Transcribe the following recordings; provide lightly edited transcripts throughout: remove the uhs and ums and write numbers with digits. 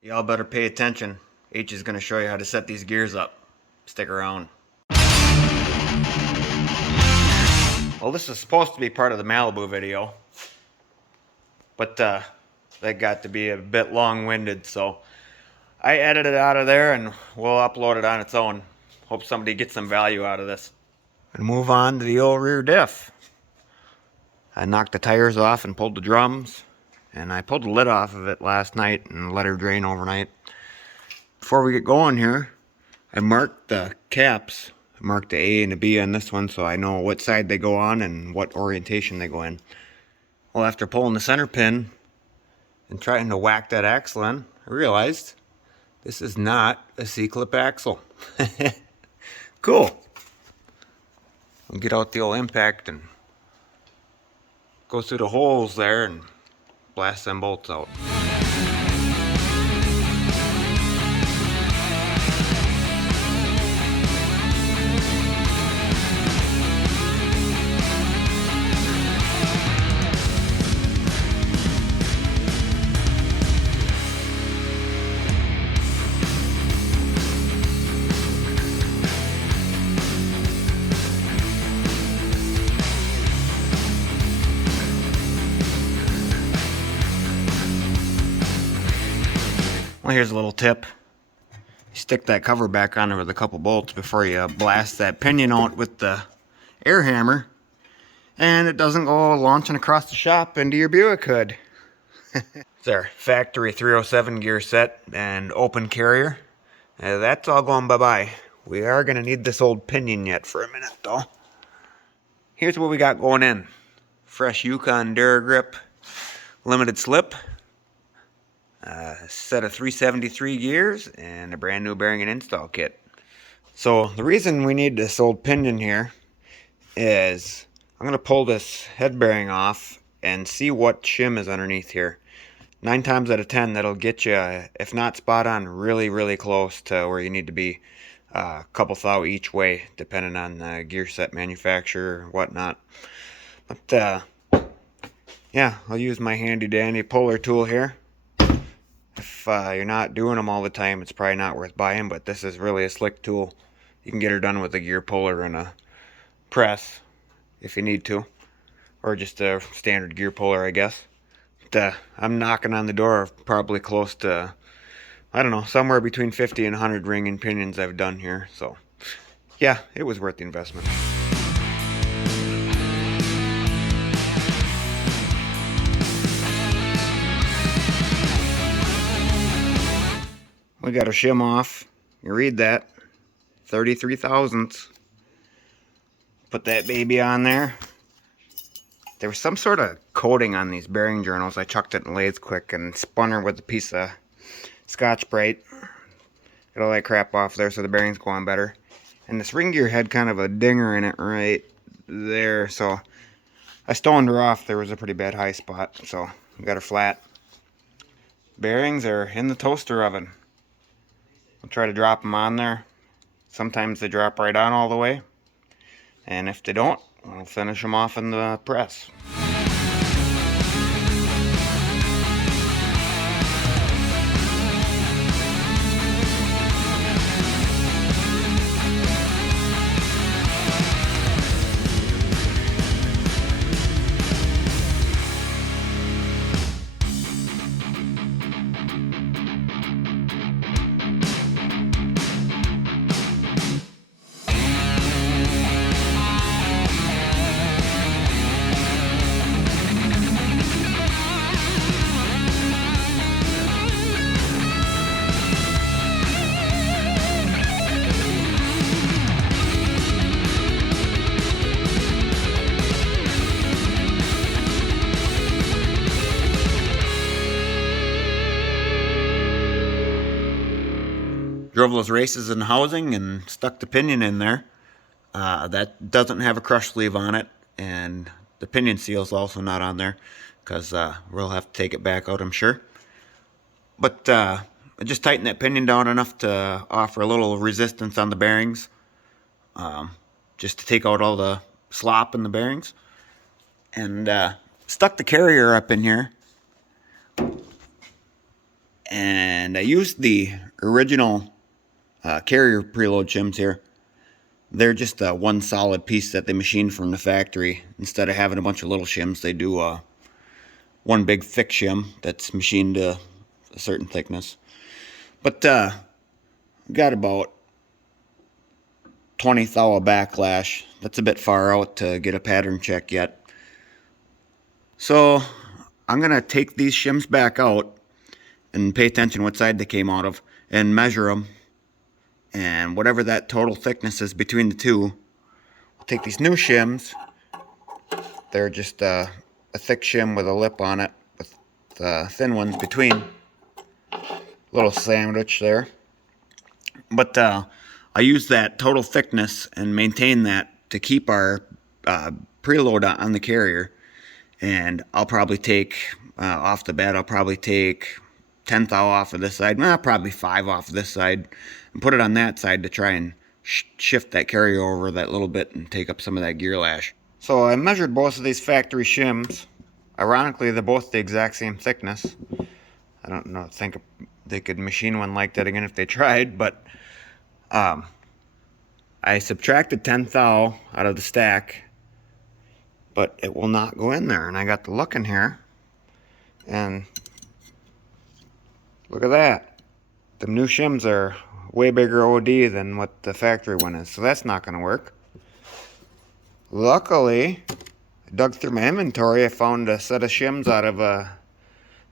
Y'all better pay attention. H is going to show you how to set these gears up. Stick around. Well, this is supposed to be part of the Malibu video, but that got to be a bit long-winded, so I edited it out of there and we'll upload it on its own. Hope somebody gets some value out of this. And move on to the old rear diff. I knocked the tires off and pulled the drums, and I pulled the lid off of it last night and let her drain overnight. Before we get going here, I marked the caps. I marked the A and the B on this one so I know what side they go on and what orientation they go in. Well, after pulling the center pin and trying to whack that axle in, I realized this is not a C-clip axle. Cool. I'll get out the old impact and go through the holes there and blast them bolts out. Well, here's a little tip. You stick that cover back on there with a couple bolts before you blast that pinion out with the air hammer, and it doesn't go launching across the shop into your Buick hood. It's our factory 307 gear set and open carrier. That's all going bye-bye. We are going to need this old pinion yet for a minute, though. Here's what we got going in. Fresh Yukon Duragrip limited slip. A set of 373 gears and a brand new bearing and install kit. So the reason we need this old pinion here is I'm going to pull this head bearing off and see what shim is underneath here. 9 times out of 10 that'll get you, if not spot on, really close to where you need to be. A couple thou each way depending on the gear set manufacturer or whatnot. But yeah, I'll use my handy dandy puller tool here. If you're not doing them all the time, it's probably not worth buying, but this is really a slick tool. You can get her done with a gear puller and a press if you need to, or just a standard gear puller, I guess. But, I'm knocking on the door of probably close to, I don't know, somewhere between 50 and 100 ring and pinions I've done here. So, yeah, it was worth the investment. We got our shim off. You read that. 33 thousandths. Put that baby on there. There was some sort of coating on these bearing journals. I chucked it in lathe quick and spun her with a piece of Scotch-Brite. Got all that crap off there so the bearings go on better. And this ring gear had kind of a dinger in it right there. So I stoned her off. There was a pretty bad high spot. So we got her flat. Bearings are in the toaster oven. I'll try to drop them on there. Sometimes they drop right on all the way. And if they don't, I'll finish them off in the press. Drove those races in housing and stuck the pinion in there. That doesn't have a crush sleeve on it, and the pinion seal is also not on there because we'll have to take it back out, I'm sure. But I just tightened that pinion down enough to offer a little resistance on the bearings, just to take out all the slop in the bearings, and stuck the carrier up in here. And I used the original carrier preload shims here. They're just one solid piece that they machined from the factory. Instead of having a bunch of little shims, they do one big thick shim that's machined to a certain thickness. But got about 20 thou backlash. That's a bit far out to get a pattern check yet. So I'm going to take these shims back out and pay attention what side they came out of and measure them. And whatever that total thickness is between the two, I'll take these new shims. They're just a thick shim with a lip on it with thin ones between. Little sandwich there. But I use that total thickness and maintain that to keep our preload on the carrier. And I'll probably take, off the bat, I'll probably take 10 thou off of this side, probably 5 off of this side, and put it on that side to try and shift that carrier over that little bit and take up some of that gear lash. So I measured both of these factory shims. Ironically, they're both the exact same thickness. I don't know, think they could machine one like that again if they tried, but I subtracted 10 thou out of the stack, but it will not go in there. And I got to looking here, and look at that. The new shims are way bigger OD than what the factory one is, so that's not going to work. Luckily, I dug through my inventory. I found a set of shims out of a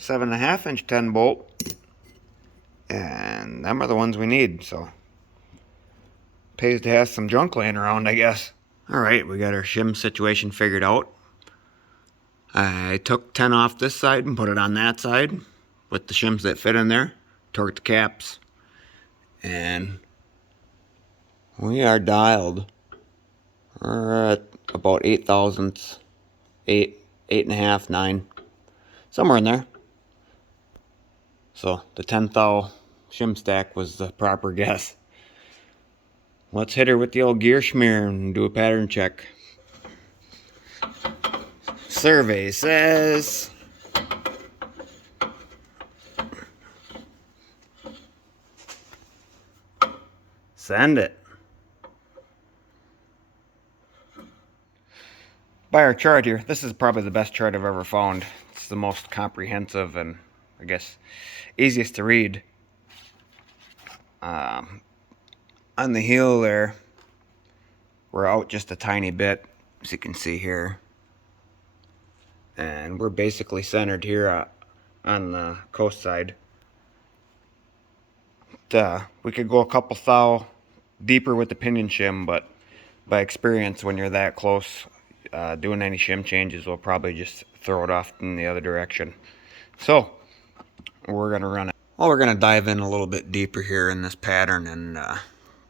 7.5 inch 10 bolt, and them are the ones we need, so pays to have some junk laying around, I guess. Alright, we got our shim situation figured out. I took 10 off this side and put it on that side with the shims that fit in there, torqued the caps, and we are dialed. We're at about 8 thousandths, 8.5, 9, somewhere in there. So the 10 thou shim stack was the proper guess. Let's hit her with the old gear schmear and do a pattern check. Survey says send it. By our chart here, this is probably the best chart I've ever found. It's the most comprehensive and I guess easiest to read. On the heel there, we're out just a tiny bit, as you can see here. And we're basically centered here on the coast side. We could go a couple thou deeper with the pinion shim, but by experience, when you're that close, doing any shim changes will probably just throw it off in the other direction. So, we're going to run it. Well, we're going to dive in a little bit deeper here in this pattern and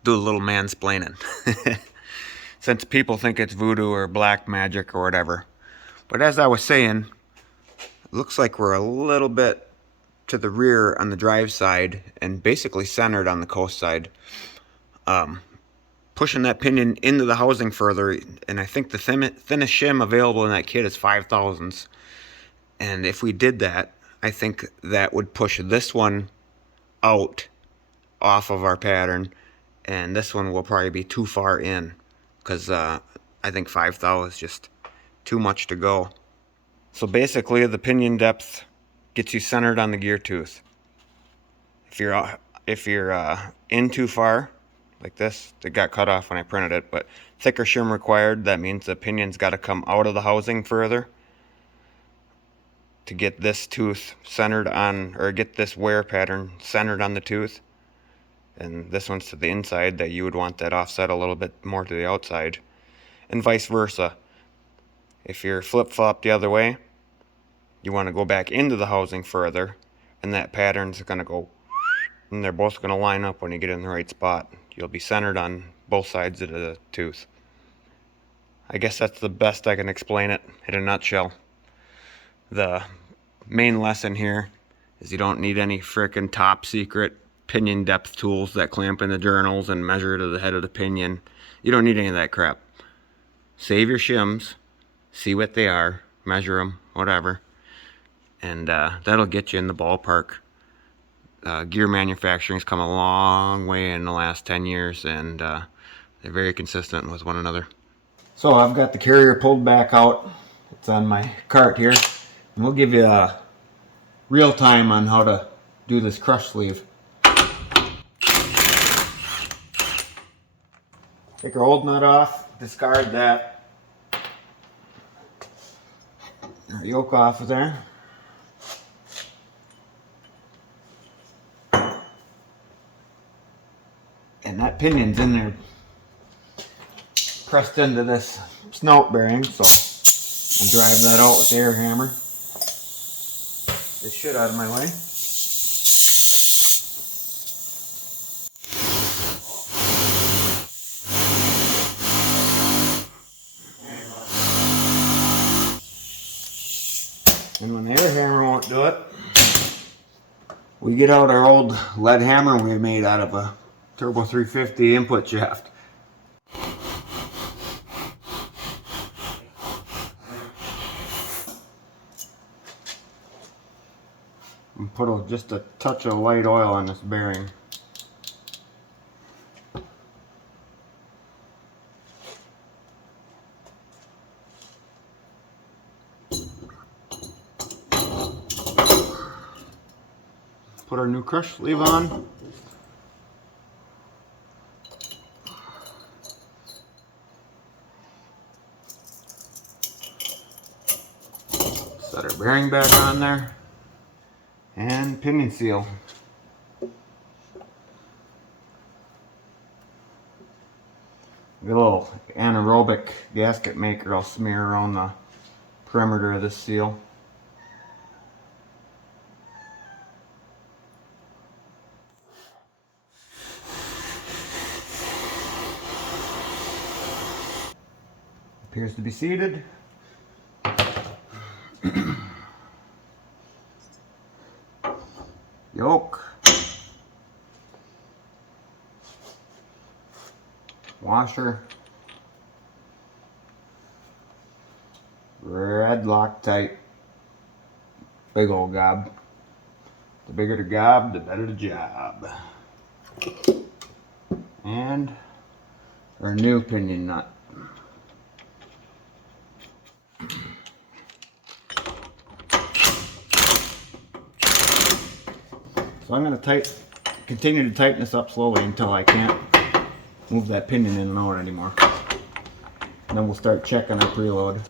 do a little mansplaining. Since people think it's voodoo or black magic or whatever. But as I was saying, it looks like we're a little bit to the rear on the drive side and basically centered on the coast side. Pushing that pinion into the housing further, and I think the thinnest shim available in that kit is 5 thousandths. And if we did that, I think that would push this one out off of our pattern, and this one will probably be too far in, because I think 5 thou is just too much to go. So basically the pinion depth gets you centered on the gear tooth. If you're in too far, like this, it got cut off when I printed it, but thicker shim required, that means the pinion's got to come out of the housing further to get this tooth centered on, or get this wear pattern centered on the tooth. And this one's to the inside, that you would want that offset a little bit more to the outside, and vice versa. If you're flip-flop the other way, you want to go back into the housing further, and that pattern's going to go, and they're both going to line up when you get in the right spot. You'll be centered on both sides of the tooth. I guess that's the best I can explain it in a nutshell. The main lesson here is you don't need any frickin' top secret pinion depth tools that clamp in the journals and measure to the head of the pinion. You don't need any of that crap. Save your shims, see what they are, measure them, whatever, and that'll get you in the ballpark. gear manufacturing's come a long way in the last 10 years, and they're very consistent with one another. So I've got the carrier pulled back out. It's on my cart here, and we'll give you a real time on how to do this crush sleeve. Take our old nut off, discard that. Our yoke off of there. And that pinion's in there, pressed into this snout bearing, so I'll drive that out with the air hammer. This shit out of my way. And when the air hammer won't do it, we get out our old lead hammer we made out of a Turbo 350 input shaft. And put just a touch of light oil on this bearing. Put our new crush sleeve on. Set our bearing back on there. And pinion seal. A little anaerobic gasket maker I'll smear around the perimeter of this seal. Appears to be seated. Yoke. Washer. Red Loctite. Big old gob. The bigger the gob, the better the job. And our new pinion nut. So I'm going to continue to tighten this up slowly until I can't move that pinion in and out anymore. And then we'll start checking our preload.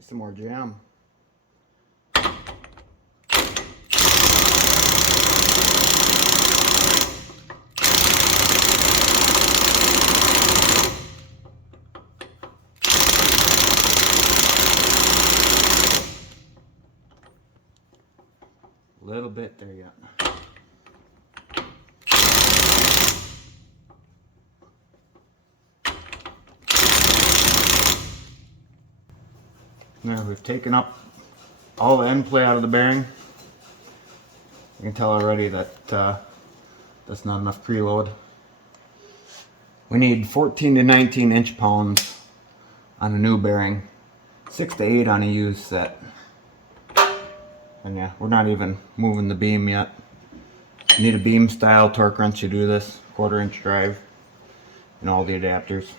Some more jam. Little bit there yet. Now we've taken up all the end play out of the bearing. You can tell already that that's not enough preload. We need 14 to 19 inch-pounds on a new bearing, 6 to 8 on a used set. And yeah, we're not even moving the beam yet. You need a beam style torque wrench to do this, 1/4 inch drive, and all the adapters.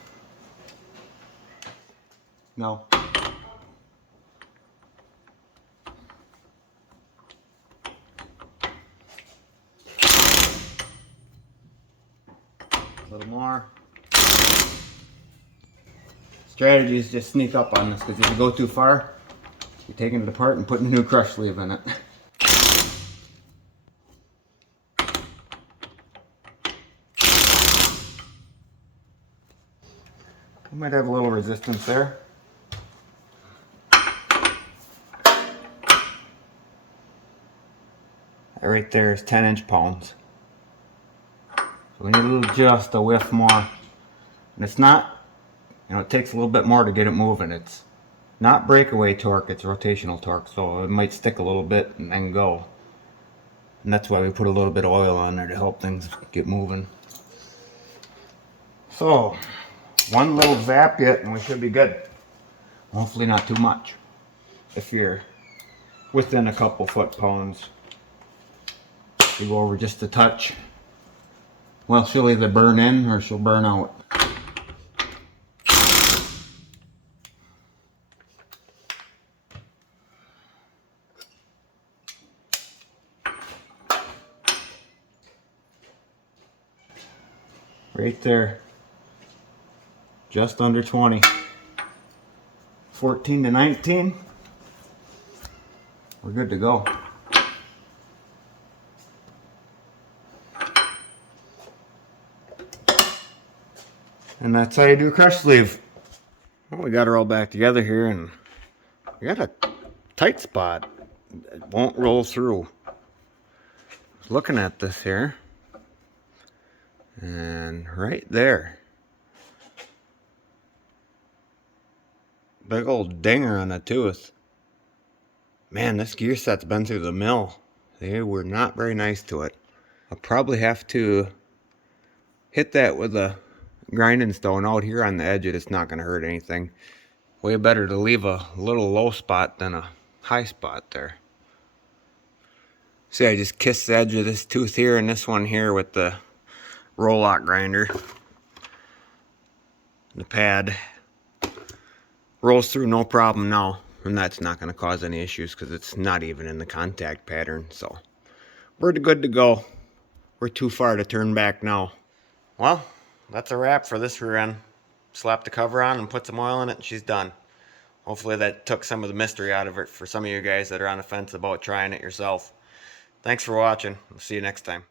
No. A little more. Strategy is just sneak up on this, because if you go too far, you're taking it apart and putting a new crush sleeve in it. We might have a little resistance there. That right there is 10 inch-pounds. So we need just a whiff more. And it's not, it takes a little bit more to get it moving. It's not breakaway torque, it's rotational torque, so it might stick a little bit and then go. And that's why we put a little bit of oil on there to help things get moving. So, one little zap yet and we should be good. Hopefully not too much. If you're within a couple foot-pounds, you go over just a touch. Well, she'll either burn in or she'll burn out. Right there. Just under 20. 14 to 19. We're good to go. And that's how you do a crush sleeve. Well, we got her all back together here and we got a tight spot. It won't roll through. Looking at this here. And right there. Big old dinger on a tooth. Man, this gear set's been through the mill. They were not very nice to it. I'll probably have to hit that with a grinding stone out here on the edge. It's not going to hurt anything. Way better to leave a little low spot than a high spot there. See, I just kissed the edge of this tooth here and this one here with the roll lock grinder. The pad rolls through no problem now, and that's not going to cause any issues because it's not even in the contact pattern. So we're good to go. We're too far to turn back now. Well, that's a wrap for this rear end. Slap the cover on and put some oil in it and she's done. Hopefully that took some of the mystery out of it for some of you guys that are on the fence about trying it yourself. Thanks for watching. We'll see you next time.